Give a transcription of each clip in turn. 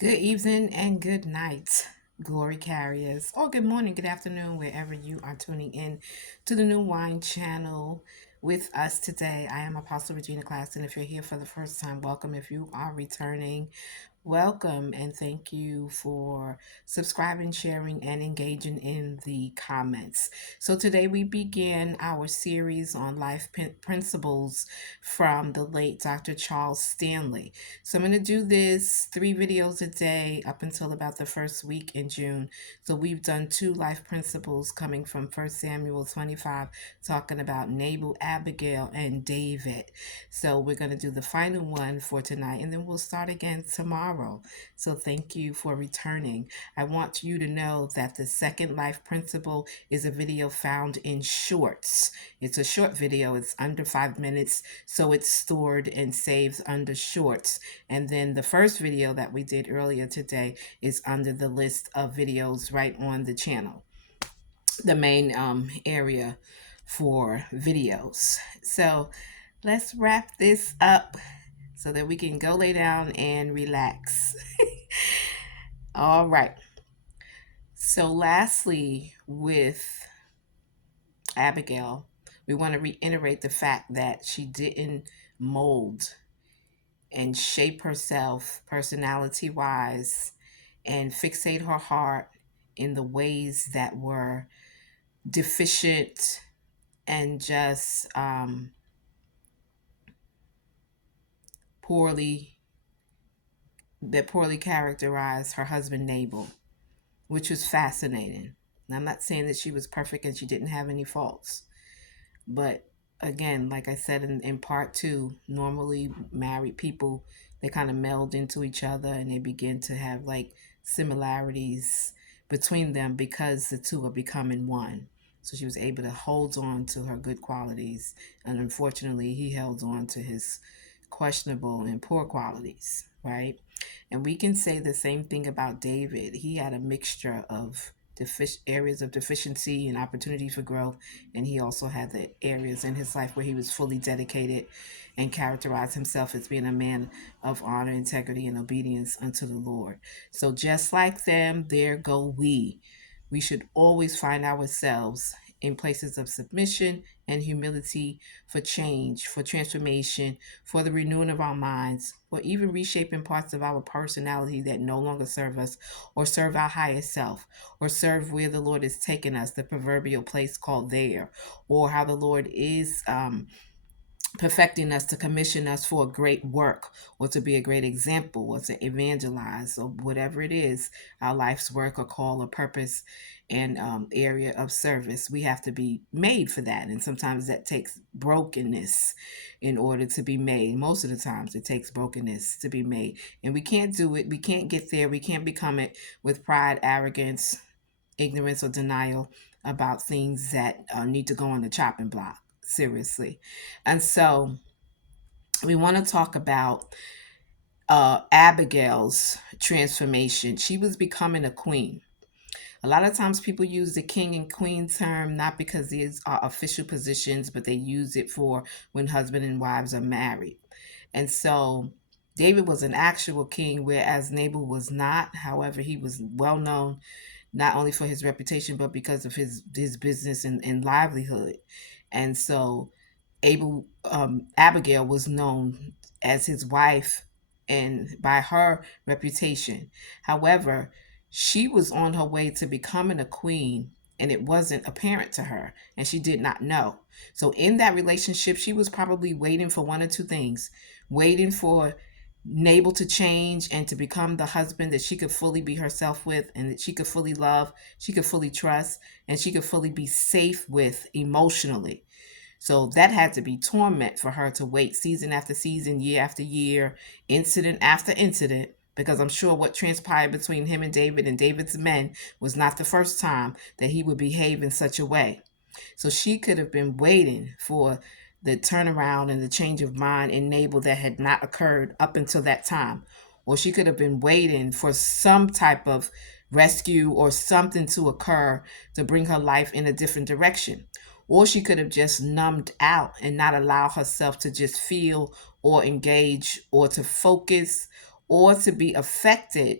Good evening and good night, glory carriers, or good morning, good afternoon, wherever you are tuning in to the New Wine Channel with us today. I am Apostle Regina Class, and if you're here for the first time, welcome. If you are returning, welcome and thank you for subscribing, sharing, and engaging in the comments. So, today we begin our series on life principles from the late Dr. Charles Stanley. So, I'm going to do this 3 videos a day up until about the first week in June. So, we've done 2 life principles coming from 1 Samuel 25, talking about Nabal, Abigail, and David. So we're going to do the final one for tonight and then we'll start again tomorrow. So thank you for returning. I want you to know that the second life principle is a video found in shorts. It's a short video, it's under 5 minutes, so it's stored and saved under shorts. And then the first video that we did earlier today is under the list of videos right on the channel, the main area for videos. So let's wrap this up so that we can go lay down and relax. All right. So, lastly, with Abigail, we want to reiterate the fact that she didn't mold and shape herself personality wise and fixate her heart in the ways that were deficient and just poorly that poorly characterized her husband Nabal, which was fascinating. And I'm not saying that she was perfect and she didn't have any faults, but again, like I said in part 2, normally married people, they kind of meld into each other and they begin to have like similarities between them because the two are becoming one. So she was able to hold on to her good qualities, and unfortunately, he held on to his questionable and poor qualities, right? And we can say the same thing about David. He had a mixture of areas of deficiency and opportunities for growth, and he also had the areas in his life where he was fully dedicated and characterized himself as being a man of honor, integrity, and obedience unto the Lord. So just like them, there go we. We should always find ourselves in places of submission and humility for change, for transformation, for the renewing of our minds, or even reshaping parts of our personality that no longer serve us or serve our highest self or serve where the Lord is taking us, the proverbial place called there, or how the Lord is perfecting us to commission us for a great work or to be a great example or to evangelize or whatever it is, our life's work or call or purpose and area of service. We have to be made for that, and sometimes that takes brokenness in order to be made. Most of the times it takes brokenness to be made, and we can't do it, we can't get there, we can't become it with pride, arrogance, ignorance, or denial about things that need to go on the chopping block, seriously. And so we want to talk about Abigail's transformation. She was becoming a queen. A lot of times people use the king and queen term not because these are official positions, but they use it for when husband and wives are married. And so David was an actual king, whereas Nabal was not. However, he was well known not only for his reputation, but because of his business and livelihood. And so Abigail was known as his wife and by her reputation. However, she was on her way to becoming a queen and it wasn't apparent to her and she did not know. So in that relationship, she was probably waiting for one or two things, waiting for Nabal to change and to become the husband that she could fully be herself with and that she could fully love, she could fully trust, and she could fully be safe with emotionally. So that had to be torment for her to wait season after season, year after year, incident after incident, because I'm sure what transpired between him and David's men was not the first time that he would behave in such a way. So she could have been waiting for the turnaround and the change of mind in Nabal that had not occurred up until that time. Or she could have been waiting for some type of rescue or something to occur to bring her life in a different direction. Or she could have just numbed out and not allow herself to just feel or engage or to focus or to be affected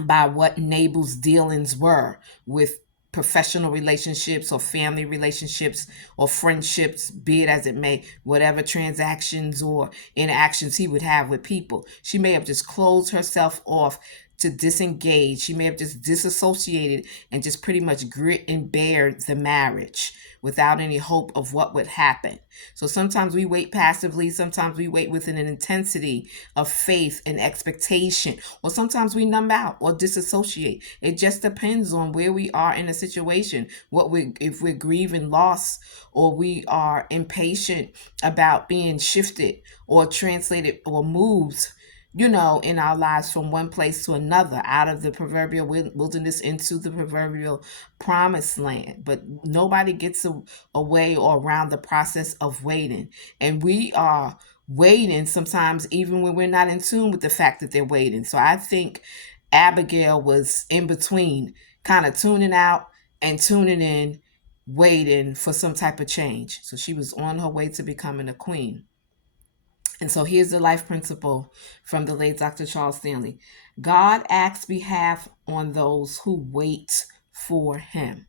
by what Nabal's dealings were with professional relationships or family relationships or friendships, be it as it may, whatever transactions or interactions he would have with people. She may have just closed herself off to disengage. She may have just disassociated and just pretty much grit and bear the marriage without any hope of what would happen. So sometimes we wait passively, sometimes we wait with an intensity of faith and expectation, or sometimes we numb out or disassociate. It just depends on where we are in a situation. If we're grieving loss, or we are impatient about being shifted or translated or moved, in our lives from one place to another, out of the proverbial wilderness into the proverbial promised land. But nobody gets away or around the process of waiting. And we are waiting sometimes even when we're not in tune with the fact that they're waiting. So I think Abigail was in between, kind of tuning out and tuning in, waiting for some type of change. So she was on her way to becoming a queen. And so here's the life principle from the late Dr. Charles Stanley. God acts behalf on those who wait for him.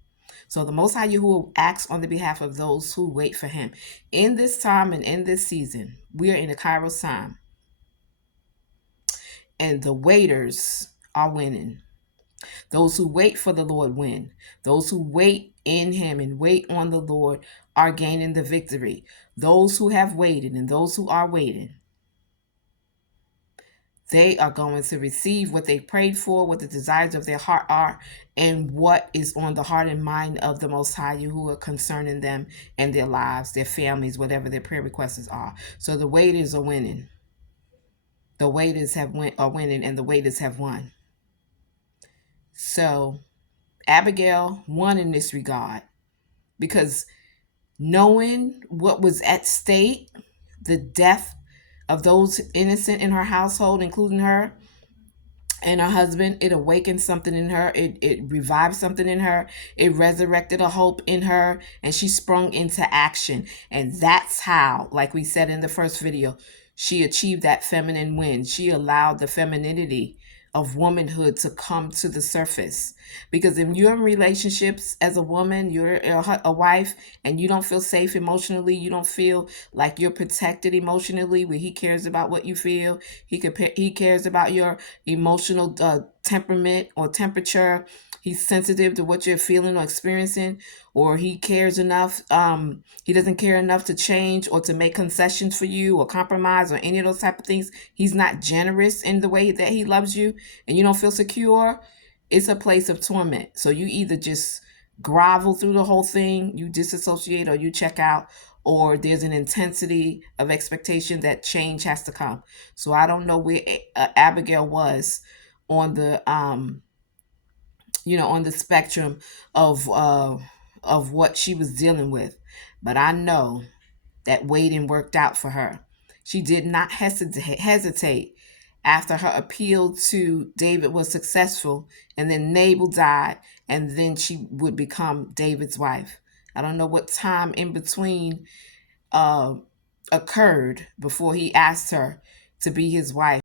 So the Most High Yahuwah acts on the behalf of those who wait for him. In this time and in this season, we are in a Kairos time. And the waiters are winning. Those who wait for the Lord win. Those who wait in him and wait on the Lord are gaining the victory. Those who have waited and those who are waiting, they are going to receive what they prayed for, what the desires of their heart are, and what is on the heart and mind of the Most High who are concerning them and their lives, their families, whatever their prayer requests are. So the waiters are winning. The waiters are winning, and the waiters have won. So Abigail won in this regard, because knowing what was at stake, the death of those innocent in her household, including her and her husband, it awakened something in her. It revived something in her. It resurrected a hope in her, and she sprung into action. And that's how, like we said in the first video, she achieved that feminine win. She allowed the femininity of womanhood to come to the surface. Because if you're in relationships as a woman, you're a wife, and you don't feel safe emotionally, you don't feel like you're protected emotionally, where he cares about what you feel, he cares about your emotional temperament or temperature, he's sensitive to what you're feeling or experiencing, or he cares enough, he doesn't care enough to change or to make concessions for you or compromise or any of those type of things. He's not generous in the way that he loves you, and you don't feel secure. It's a place of torment. So you either just grovel through the whole thing, you disassociate, or you check out, or there's an intensity of expectation that change has to come. So I don't know where Abigail was on the on the spectrum of what she was dealing with, but I know that waiting worked out for her. She did not hesitate after her appeal to David was successful, and then Nabal died, and then she would become David's wife. I don't know what time in between occurred before he asked her to be his wife.